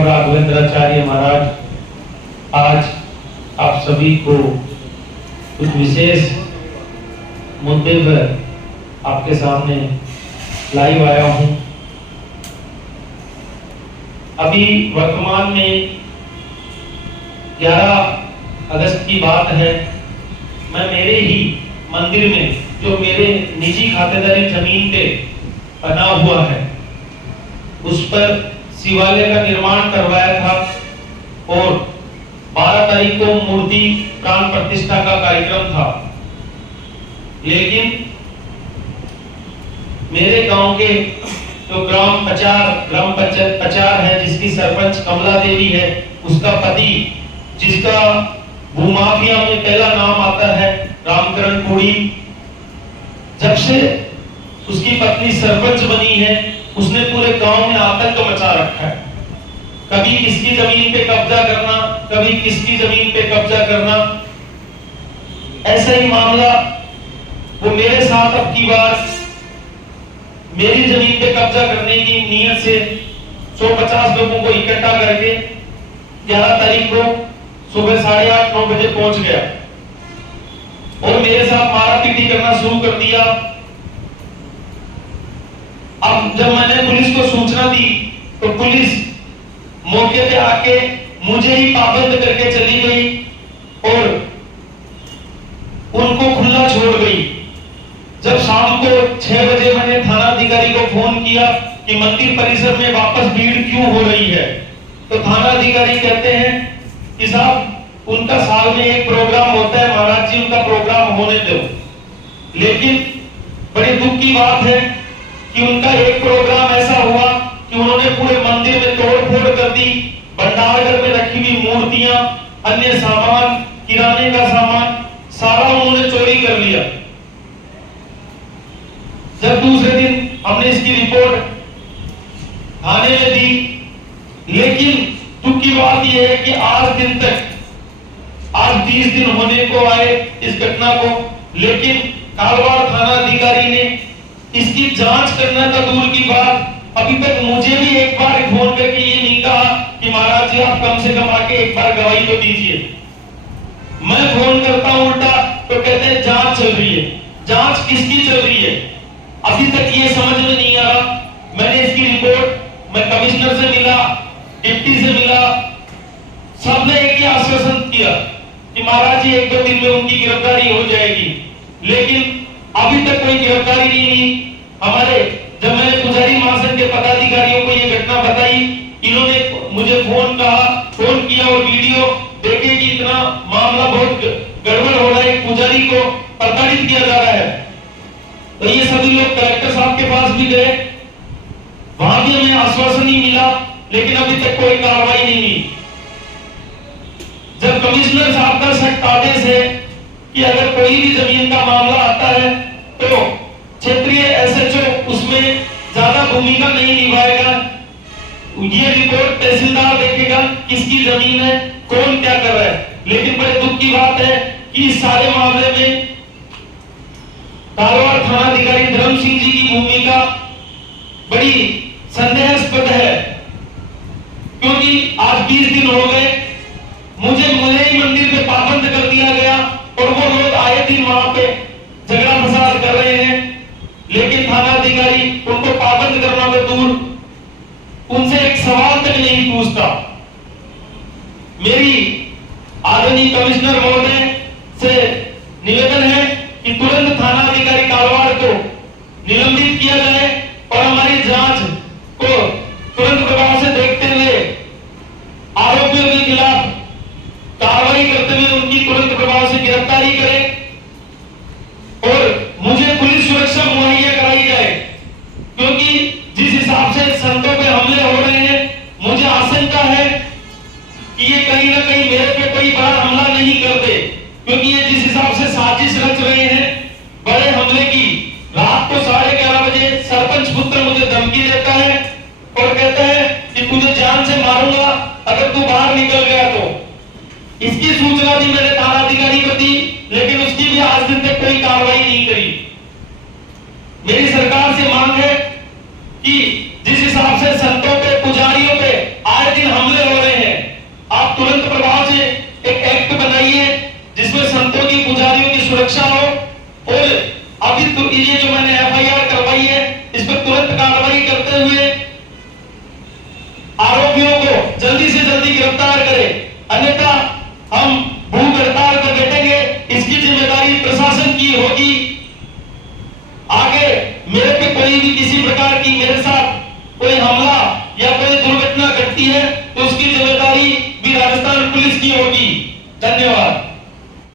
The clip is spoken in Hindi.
और राघवेंद्राचार्य महाराज आज आप सभी को कुछ विशेष मुद्दे पर आपके सामने लाइव आया हूं। अभी वर्तमान में 11 अगस्त की बात है। मैं मेरे ही मंदिर में, जो मेरे निजी खातेदारी जमीन पे बना हुआ है, उस पर शिवालय का निर्माण करवाया था और 12 तारीख को मूर्ति प्राण प्रतिष्ठा का कार्यक्रम था। लेकिन मेरे गांव के जो ग्राम पंचायत पचार है, जिसकी सरपंच कमला देवी है, उसका पति, जिसका भूमाफिया में पहला नाम आता है रामकरण कोड़ी, जब से उसकी पत्नी सरपंच बनी है, उसने पूरे गांव में आतंक मचा रखा है। कभी किसकी जमीन पे कब्जा करना, कभी किसकी जमीन पे कब्जा करना। ऐसा ही मामला वो मेरे साथ अब की बार मेरी जमीन पे कब्जा करने की नीयत से 150 लोगों को इकट्ठा करके 11 तारीख को सुबह 8:30-9 बजे पहुंच गया और मेरे साथ मारापीटी करना शुरू कर दिया। अब जब मैंने पुलिस को सूचना दी तो पुलिस मौके पे आके मुझे ही पाबंद करके चली गई और उनको खुला छोड़ गई। जब शाम को 6 बजे मैंने थाना अधिकारी को फोन किया कि मंदिर परिसर में वापस भीड़ क्यों हो रही है, तो थाना अधिकारी कहते हैं कि साहब, उनका साल में एक प्रोग्राम होता है, महाराज जी उनका प्रोग्राम होने दो। लेकिन बड़े दुख की बात है कि उनका एक प्रोग्राम ऐसा हुआ कि उन्होंने पूरे मंदिर में तोड़फोड़ कर दी। भंडारघर में रखी हुई मूर्तियां, अन्य सामान, किराने का सामान, सारा उन्होंने चोरी कर लिया। जब दूसरे दिन हमने इसकी रिपोर्ट थाने में दी, लेकिन दुख की बात यह है कि आज 20 दिन होने को आए इस घटना को, लेकिन कालवाड़ थाना अधिकारी ने इसकी जांच करना तो दूर की बात, अभी तक मुझे भी एक बार फोन करके ये नहीं कहा कि महाराज जी आप कम से कम आके एक बार गवाही तो दीजिए। मैं फोन करता हूं उल्टा तो कहते हैं जांच चल रही है। जांच किसकी चल रही है, अभी तक ये समझ में नहीं आ रहा। मैंने इसकी रिपोर्ट मैं कमिश्नर से मिला, डिप्टी से मिला, सबने एक ही आश्वासन किया कि महाराज जी 1-2 दिन में उनकी गिरफ्तारी हो जाएगी, लेकिन अभी तक कोई गिरफ्तारी नहीं हुई। जब मैंने पुजारी महासंघ के पदाधिकारियों को ये घटना बताई, इन्होंने मुझे फोन किया और वीडियो देखे कि इतना मामला बहुत गड़बड़ हो रहा है, एक पुजारी को प्रताड़ित किया जा रहा है। तो ये सभी लोग कलेक्टर साहब के पास भी गए, वहां भी हमें आश्वासन नहीं मिला, लेकिन अभी तक कोई कार्रवाई नहीं हुई। जब कमिश्नर साहब का सख्त आदेश है कि अगर कोई भी जमीन का मामला आता है तो क्षेत्रीय एसएचओ उसमें ज्यादा भूमिका नहीं निभाएगा, ये रिपोर्ट तहसीलदार देखेगा किसकी जमीन है, कौन क्या कर रहा है। लेकिन बड़े दुख की बात है कि इस सारे मामले में कालवाड़ थानाधिकारी धर्म सिंह जी की भूमिका बड़ी संदेहास्पद है, क्योंकि आज 20 दिन हो गए, मुझे ही मंदिर पे पाबंद कर दिया गया और वो लोग आए दिन वहां पे झगड़ा फसाद कर रहे हैं, लेकिन थाना अधिकारी उनको पाबंद करना तो दूर, उनसे एक सवाल तक नहीं पूछता। मेरी आदरणीय कमिश्नर महोदय से निवेदन है कि तुरंत थाना अधिकारी कालवाड़ को निलंबित किया जाए और हमारी जांच को तुरंत प्रभाव से देखते हुए आरोपियों के खिलाफ कार्रवाई करते हुए उनकी तुरंत प्रभाव से गिरफ्तारी करें और मुझे पुलिस सुरक्षा मुहैया कराई जाए, क्योंकि जिस हिसाब से संतों पे हमले हो रहे हैं, मुझे आशंका है कि ये कहीं ना कहीं मेरे पे कोई बड़ा हमला नहीं कर दे, क्योंकि ये जिस हिसाब से साजिश रच रहे हैं बड़े हमले की। रात को 11:30 बजे सरपंच पुत्र मुझे धमकी देता है और कहता है कि तुझे जान से मारूंगा अगर तू बाहर निकल गया तो। इसकी सूचना भी मैंने थाना अधिकारी को दी, लेकिन उसकी भी आज दिन तक कोई कार्रवाई नहीं करी। मेरी सरकार से मांग है कि जिस हिसाब से संतों पे, पुजारियों पे आए दिन हमले अभी तो ये जो मैंने एफआईआर करवाई है इस पर तुरंत कार्रवाई करते हुए आरोपियों को जल्दी से जल्दी गिरफ्तार करें, अन्यथा